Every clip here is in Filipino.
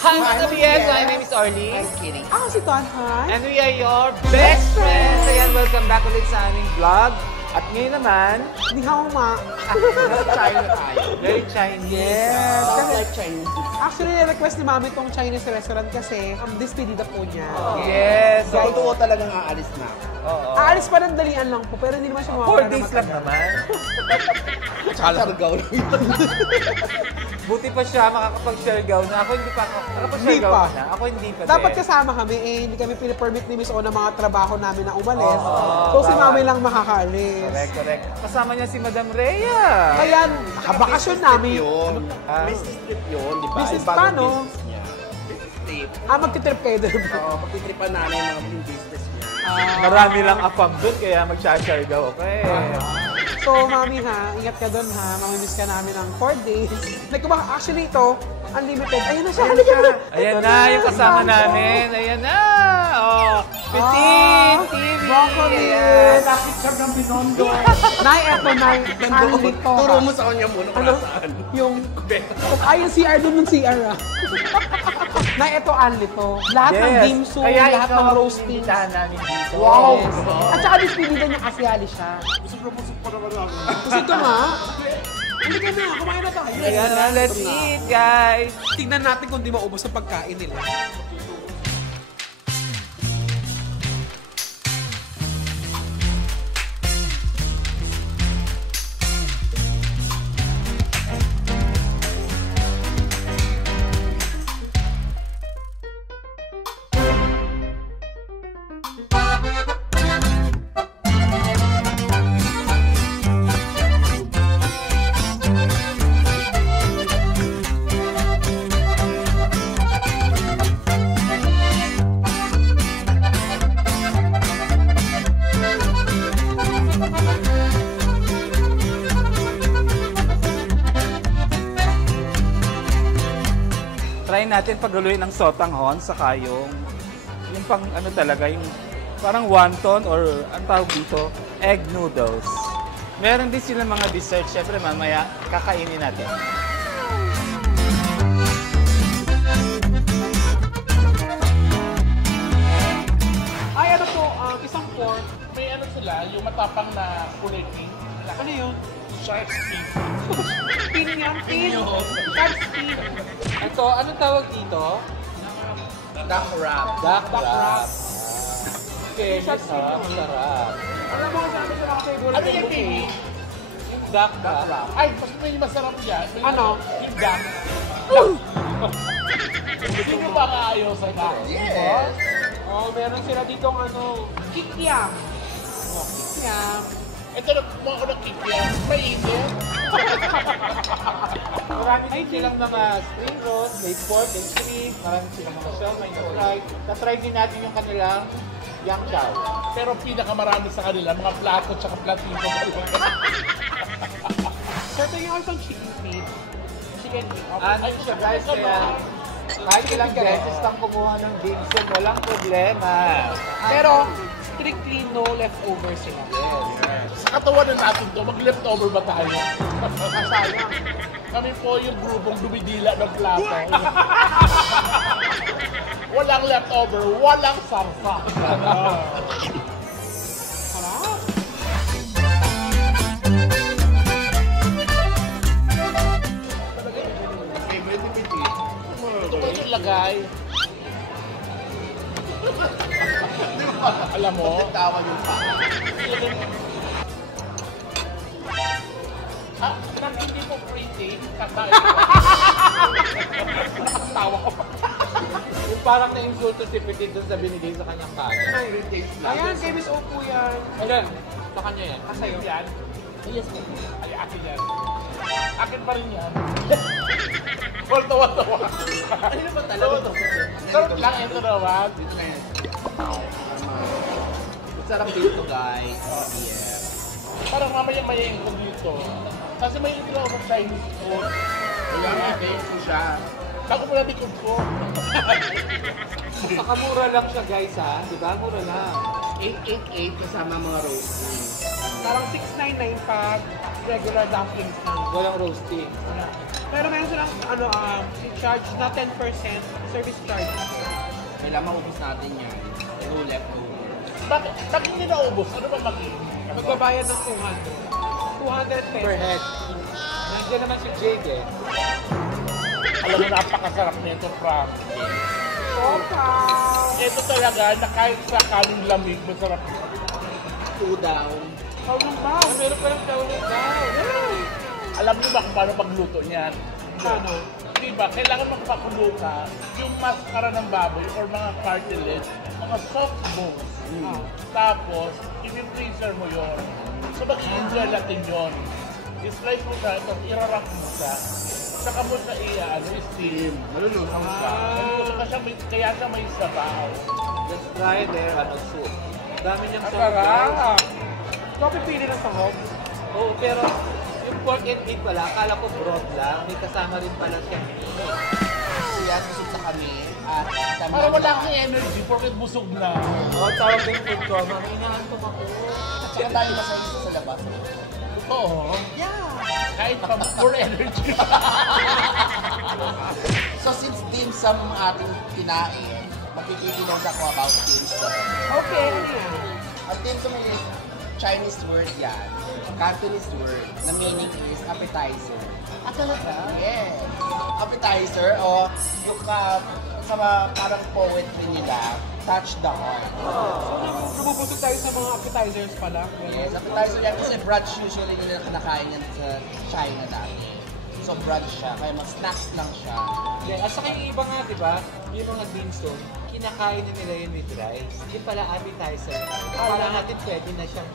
Hi, Mr. BS! My name is Orly. I'm Kitty. Ako si Tonhan. And we are your best friends! Ayan, welcome back ulit sa aming vlog. At ngayon naman, Ni hao ma. China tayo. very Chinese. Yes. Kasi, Like Chinese. actually, request ni Mami itong Chinese restaurant kasi ang despedida po niya. Yes! So, totoo talagang aalis na. Oo. Aalis pa ng dalian lang po, pero hindi naman siya 4 mawawala days ng lang matagal. naman. Sargaw lang yun. Buti pa siya makakapag-shargaw na. Ako hindi pa ako. Nakapag-shargaw Hindi pa. na. Ako hindi pa. Dapat din. kasama kami, hindi kami pinipermit ni Miss O ng mga trabaho namin na umalis. So si tama. Mami lang makakaalis. Correct, correct. Kasama niya si Madam Rhea. Kaya, nakabakasyon namin. Yun. Ah. Business trip yun, di ba? Business Yung bagong pa, no? business niya. Business trip. Magtitrip kayo doon. Oo, magtitripan namin yung mga business niya. Marami lang afam doon, kaya mag-shargaw. Okay. So, Mami ha, ingat ka doon ha. Mamimiss ka namin ng 4 days. Actually ito, unlimited. Ayun na siya. Halika na. Ayan Ito na, yung kasama namin. Ayan na. Oh, Pitin TV. Broccoli. Ayan. Bakit siya ng binondo? Nay, eto, Nay. Unli to. Turo mo sa kanya muna kung Ano? nasaan. Yung, yung CR doon yung CR ah. Nay, eto, unli to. Lahat ng Yes. dim sum, Kaya lahat ikaw ng ang roasting. pinuntahan namin dito. Wow! Yes. At saka dispinida niya kasi ali siya. Busog na busog pa naman ako. Gusto ko nga. Halika na, kumain na tayo. Ayan na, let's eat, guys. Tingnan natin kung di maubos ang pagkain nila. Try natin paguluin ng sotanghon saka yung pang ano talaga, yung parang wonton or ang tawag dito, egg noodles. Meron din sila mga dessert. Syempre mamaya kakainin natin. Ay, ano po, isang pork. May ano sila, yung matapang na kulay pink. Ano yun? Shark skin. Pin yan, pin. Shark skin. Ito, anong tawag dito? Duck wrap. Duck wrap. Okay, sarap. Alam mo, sabi sa mga favorite Ano yung baby? Yung duck wrap. Ay, mas may masarap dyan. May Ano? Yung duck. Sino ba kaayos sa duck? Yes. Oh, meron sila ditong ano, kikiam. Oh, kikiam. Ito na kumuha ko ng kikya. Mainit. Marami din silang mga spring rolls, may pork, may shrimp, marami silang mga siomay na fried. Na-try din natin yung kanilang yang chow. Pero pinakamarami sa kanila, mga plato tsaka platito. Siyempre yung isang chicken feet. Chicken feet. Ano siya guys, kaya kahit ilang beses lang kumuha ng dim sum, walang problema. Pero, strictly no leftover sila. Sa katawan na natin to, mag-leftover ba tayo? Sayang. Kami po yung grupong dumidila ng plato. Walang leftover, walang sarsa. Harap. Favorite ni Piti. Ito ko yung lagay. Alam mo, Tawan yung pa. nang hindi mo pretty, kakain ko. Nakatawa ko. Yung parang na-insulto si Petit doon sa binigay sa kanyang kain. Ayan, kay Miss Opo yan. Ayan, sa kanya yan. Sa'yo yan? Yes, po. Ay, akin yan. Akin pa rin yan. Wala tawa-tawa. Ano ba talaga ito? Sarap lang ito naman. Sarap dito, guys. Yeah. Parang mamaya-mayayin ko dito. Kasi may hindi lang ako ng Chinese food. Wala nga, thank you siya. Bago mo natikod ko. Nakamura lang siya guys ha, di ba? Mura lang. 888 kasama mga roasting. Parang 699 pag regular dumplings lang. Walang roasting. Wala. Pero meron silang, charge na 10% service charge. Kailangan maubos natin yan. No leftover. Bakit hindi naubos? Ano ba magiging? Magbabayad ng 200 pesos. Per head. Nandiyan naman si Jade eh. Alam mo, napakasarap nito, Frank. Opa! Ito talaga, na kahit sa kaling lamig, masarap. 2 down. Kaunang baw! Meron pa lang daw Alam niyo ba kung paano magluto niyan? Paano? Diba, kailangan magpakulo ka yung maskara ng baboy or mga cartilage, mga soft bones. Tapos, i-freezer mo yon. So, mag-i-enjoy natin yun. I-slice mo siya, ito, irarap mo siya. Saka mo siya steam. Malulusang siya. Malulusang ka siya, kaya siya may sabaw. Just try there, soup. Dami niyang Masarap! Ikaw pipili ng sahog? Oo, pero yung pork and beef pala, akala ko broth lang. May kasama rin pala siyang meat. Kaya susok na kami. At kami Para wala kang energy, porket busog na. Oo, tawag din food coma. May inaantok ako. At saka tayo ba sa labas? Totoo. Yeah. Kahit pa more energy. So since dim sum ang ating kinain, magpipilinos ako about dim sum. Okay, ano yan? Ang dim sum is Chinese word yan. Cantonese word na meaning is appetizer. Ah, talaga? Yes. Appetizer o yung sa mga parang poetry nila, touch the heart. So, lumubutog tayo sa mga appetizers pala. Yes, appetizer yan kasi brunch usually nila kinakain yan sa China dati. So brunch siya, kaya mas snacks lang siya. Yeah, at saka yung iba nga, di ba? Yung mga dim sum, kinakain na nila yun with rice. Yung pala appetizer. Akala natin pwede na siyang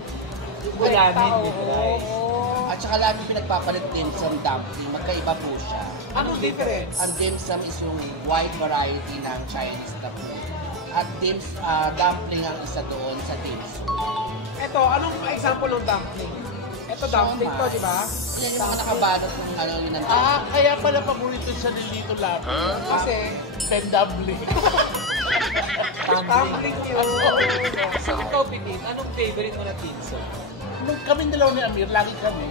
ulamin with rice. At saka lagi pinagpapalit dim sum dumpling, magkaiba po siya. Anong difference? Ang dim sum is yung wide variety ng Chinese na food. At dumpling ang isa doon sa dim sum. Ito, anong example ng dumpling? Ito dumpling to, di ba? Yan yung mga nakabalot ng yun ng Kaya pala paborito siya ni Lito Lapi. Kasi, Pendabling. dumpling yun. So ikaw, Pipin, anong favorite mo na dim sum? Nung kami dalaw ni Amir, lagi kami.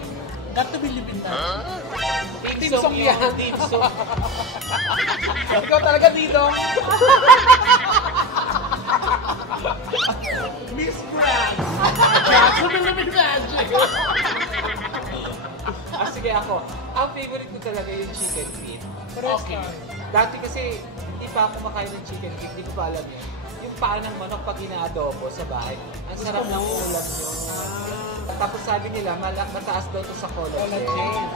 Got to believe in that. Dim sum yan. Dim sum. Ikaw talaga dito. Miss Brand! Got to believe in magic! Sige ako. Ang favorite ko talaga yung chicken feet. Okay. Dati kasi hindi pa ako makain ng chicken feet, hindi ko pa alam yun. Yung paa ng manok pag ina-adobo sa bahay, ang sarap ng ulam yun. Tapos sabi nila, mataas daw to sa collagen.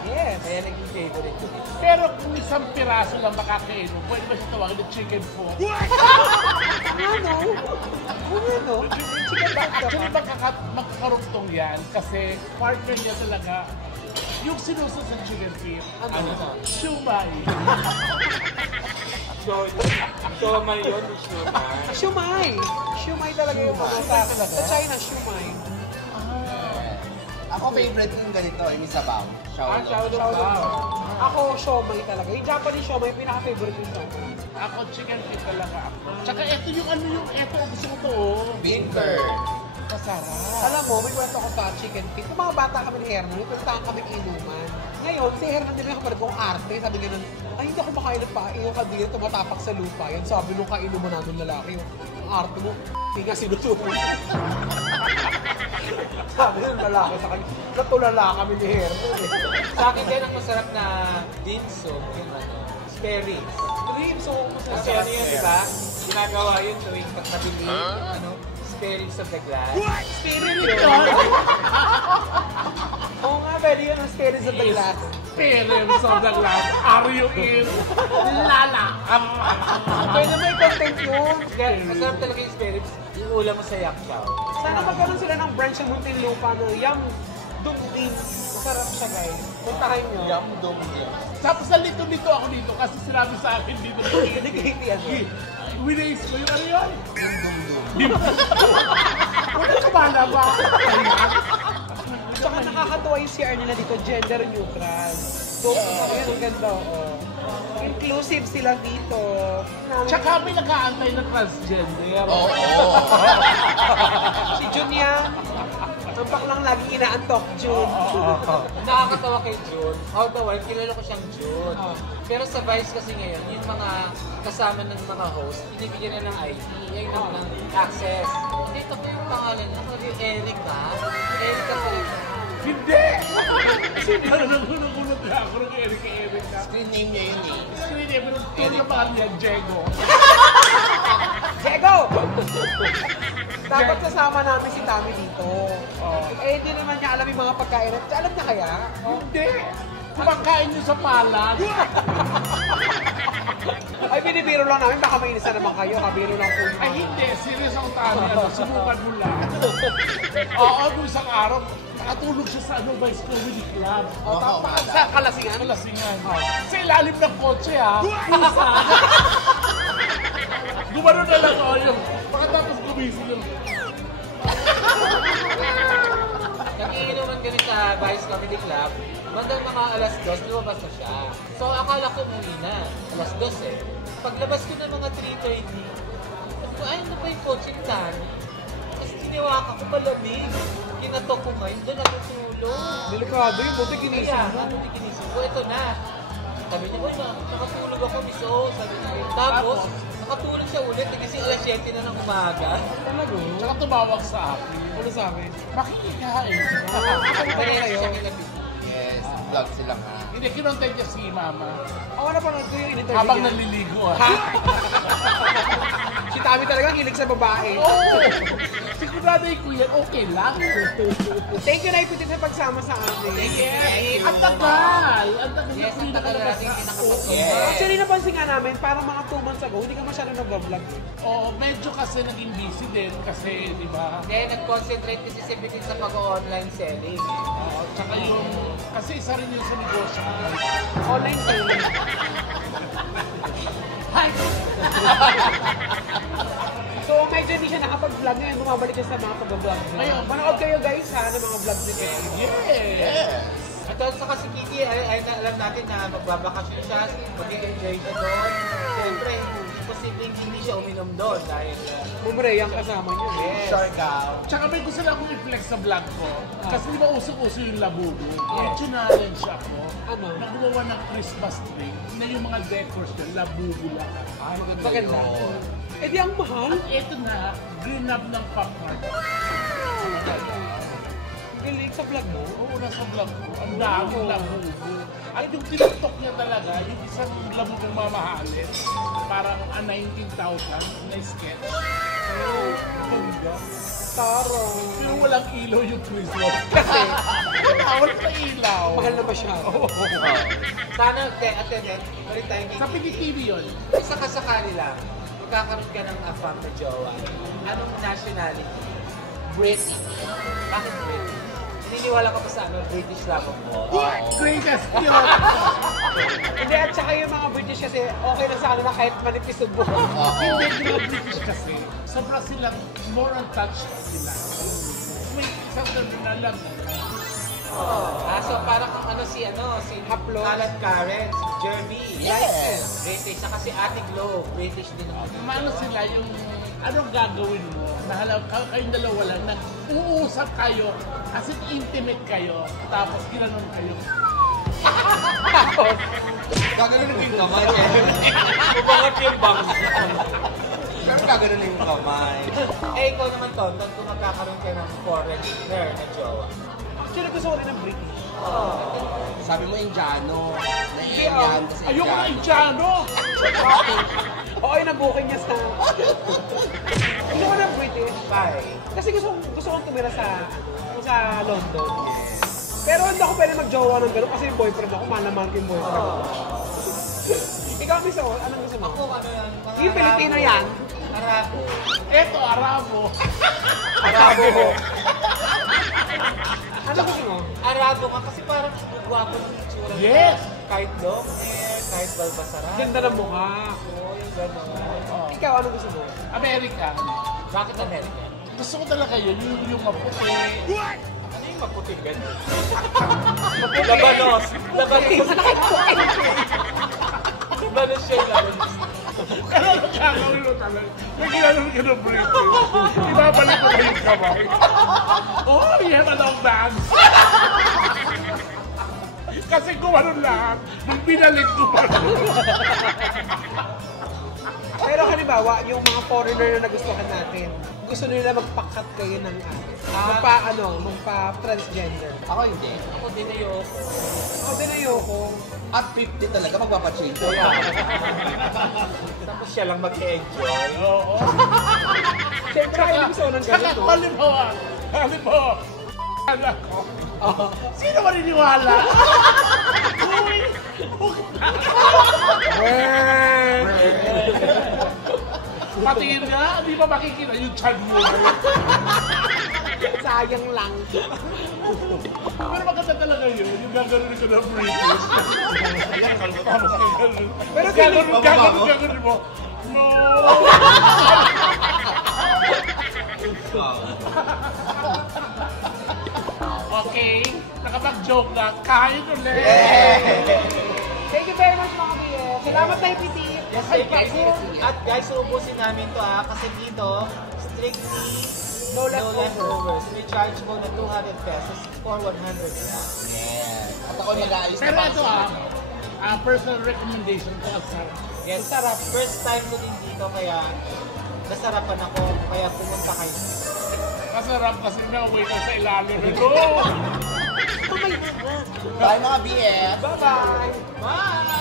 Yes. Kaya naging favorite ko dito. Pero kung isang piraso lang makakain mo, pwede ba siya tawagin ng chicken food? Ano? Chicken back ka Actually, pa. magkakarugtong yan kasi partner niya talaga yung sinusot sa chicken feet. Ano? Shumai. So may yun, Shumai. Shumai. Shumai talaga yung ano sa China, shumai. Ako favorite yung ganito, yung sabaw. Shaolong. Ako, siomai talaga. Yung Japanese siomai, pinaka-favorite yung siomai. Ako, chicken feet talaga ako. Tsaka ito yung gusto ko to. Big Bird. Masarap. Alam mo, may kwento ko sa chicken feet. Kung mga bata kami ni Hernan, puntahan kami inuman. Ngayon, si Hernan din yung kapatid kong arte. Sabi niya nun, ay hindi ako makain ng pain. Yung kadiri, tumatapak sa lupa. Yan sabi nung kainuman natin lalaki. Yung arte mo, hindi nga sinusuko. Sabi nung lalaki sa kanya, natulala kami ni Hernan. Sa akin din ang masarap na dim sum, yung spare ribs. Ribs, so masarap. Kasi ano yun, di ba? Ginagawa yun tuwing pagkabili, spare ribs of the glass. Spirit yun. Oo nga, pwede yun ang spirits of the glass. Parents of the glass, are you in? Lala! Pwede may content yun. Kaya masarap talaga yung spare ribs, yung ulam mo sa yakchaw. Sana magkaroon sila ng branch ng Muntinlupa na Yum Dum Dim. Masarap siya, guys. Puntahan nyo. Yum dum dim. Tapos nalito-lito ako dito kasi sinabi sa akin dito. Hindi kahiti yan. Winace ko yung ano yun? Yung dum dum. Wala kumala ba? Tsaka nakakatuwa yung CR nila dito, gender neutral. So, ayun, ang ganda, oo. Inclusive sila dito. Tsaka may nag-aantay na transgender. Oo. Si Junya, Ang baklang lagi inaantok, June. Nakakatawa kay June. All the while, kilala ko siyang June. Pero sa Vice kasi ngayon, yung mga kasama ng mga host, binibigyan na ng ID, yung ng access. Dito ko yung pangalan niya, yung Erica. Erica Felipe. Hindi! Kasi nagulat na ako ng Erika. Screen name niya yun eh. Screen name, pero tour na mahal niya, Diego. Diego! Dapat sasama namin si Tami dito. Eh, hindi naman niya alam yung mga pagkain. Alam na kaya? Hindi! Kumakain niyo sa palad. Ay, binibiro lang namin. Baka mainisa naman kayo. Kabiro lang po yun. Ay hindi, serious ako tayo. Subukan mo lang. Oo, nung isang araw, nakatulog siya sa Vice Comedy Club. Sa Kalasingan? Kalasingan. Sa ilalim ng kotse ha. Isa. Gumano na lang ako yung pagkatapos gumising yung... Nagiinuman kami sa Vice Comedy Club. Bandang mga alas 2, lumabas na siya. So akala ko muli na. Alas 2 eh. Paglabas ko ng mga 3:30, sabi ko, ay, ano pa yung kotse ni Tani? Tapos tiniwaka ko malamig. Kinatok ko ngayon, doon ako tulog. Delikado yun. Buti ginising Kaya, mo. buti ginising ko. Ito na. Sabi niya, uy, nakatulog ako, Miss O. Sabi niya, tapos, nakatulog siya ulit. Nagising alas 7 na ng umaga. Talaga? Tsaka tumawag sa akin. Ano sabi? Makikikain. Kaya siya kinabi. Yes, vlog sila nga. Hindi, kinontent niya si Mama. Ako na panood ko yung in-interview Habang niya. naliligo Ha? Si Tami talagang hilig sa babae. Oo! Sigurado ko yan, okay lang. Thank you, Naiputin, sa pagsama sa amin. Yes. Ang tagal! Ang tagal Yes, na ang tagal pinakalabas natin na. kinakapag-yes. Actually, napansin nga namin, parang mga 2 months ago, hindi ka masyado nag-vlog eh. Oo, medyo kasi naging busy din kasi, di ba? Kaya nag-concentrate kasi si Pitin sa pag-online selling. Tsaka yung, kasi isa rin yung sa negosyo ko. Online selling. Hi! So, medyo hindi siya nakapag-vlog ngayon, bumabalik siya sa mga pag-vlog niya. Ayun. Manood kayo guys ha, ng mga vlogs ni Pitin. Yeah! At saka si Kiki, ay alam natin na magbabakasyon siya, mag-enjoy siya doon. Siyempre, posibleng hindi siya uminom doon dahil Bumrey ang kasama niya. yes. Siargao. Tsaka may gusto lang akong i-flex sa vlog ko. Kasi di ba usok-uso yung labubo? May challenge ako Ano? na gumawa ng Christmas tree na yung mga decors na labubo lang. Ay, Maganda. Eh di ang mahal. At ito na, green up ng popcorn. Galing sa vlog mo. Oo, nasa vlog ko. Ang daming labubo. Ay, yung tinuktok niya talaga, yung isang labubong mamahalin, parang 19,000 na sketch. Oh, Taro. Pero walang ilaw yung Christmas. Kasi, Walang na ilaw. mahal na ba siya? Sana, attendant, ulit tayo Sa PTTV yun. Isa ka sa kanila, magkakaroon ka ng afam na jowa. Anong nationality? British. Bakit British? Naniniwala ka pa sa British love mo? Greatest yun. Hindi, at saka yung mga British kasi okay na sa kanila kahit manipis yung buhok. Hindi mga British kasi, sobra silang more on touch sila. May isang term na lang. So parang kung si Haplo. Kalat Karen, si Jeremy. Yes. British. Saka si Ate Glo, British din naman. Maano sila yung anong gagawin mo? Kayong dalawa lang, nag-uusap kayo, as in intimate kayo, tapos ginanon kayo. Gagano'n yung kamay. Bakit yung bangs? Pero gagano'n yung kamay. Ikaw naman, Tonton, kung magkakaroon ka ng foreigner na jowa. Actually, gusto ko rin ng British. Sabi mo Indiano. Naiindihan ko sa Ayoko na Indiano. Indiano! Okay, nabukin niya sa... Gusto ko ng British. Bye. Kasi gusto kong tumira sa London. Pero hindi ako pwede mag-jowa ng gano'n kasi yung boyfriend ako, malaman ko yung boyfriend ako. Ikaw, Miss O, anong gusto mo? Ako, ano yan? Mga Yung Pilipino Arabo. yan. Arabo. Eto, Arabo. Arabo ko. Ano gusto mo? Arabo ka kasi parang gwapo ng itsura. Yes! Kahit long hair, kahit balbasaran. Ganda ng mukha. Oo, yung gano'n. Ikaw, ano gusto mo? America. Bakit American? Gusto ko talaga yun, yung maputi. Ano yung maputing gano'n? Labanos! Labanos! Labanos siya yung labanos. Gagawin mo talaga. May ginanong ka ng British. Ibabalik mo na yung kamay. Oh, we have enough bags. Kasi gumano lahat. Nung binalik ko pa. Pero halimbawa, yung mga foreigner na nagustuhan natin, gusto nila magpakat kayo ng magpa-transgender. Ako hindi. Ako din ayoko. Ako din ayoko. At 50 talaga magpapachingo. Tapos siya lang mag-enjoy. Oo. Siyempre, ayaw gusto ng Saka, ganito. halimbawa, anak ko. Sino maniniwala? Uy! Patingin nga, di ba makikita yung chan mo? Sayang lang. Pero maganda talaga yun, yung gagawin ko ng British. Tapos gagawin. Pero feeling Gagawin mo. No! Okay, nakapag-joke na, kain ulit. Thank you very much, mga BS. Salamat tayo, PT. Yes, thank you. At guys, ubusin namin to kasi dito, strictly No no leftovers. leftovers. May charge mo na 200 pesos for 100 grams. Yes. At ako nag-aayos Pero na ito personal recommendation ko as Yes, sarap. First time ko din dito, kaya nasarapan ako, kaya pumunta kayo. masarap kasi may waiter sa ilalim. Ito! Bye mga BF! Bye-bye. Bye!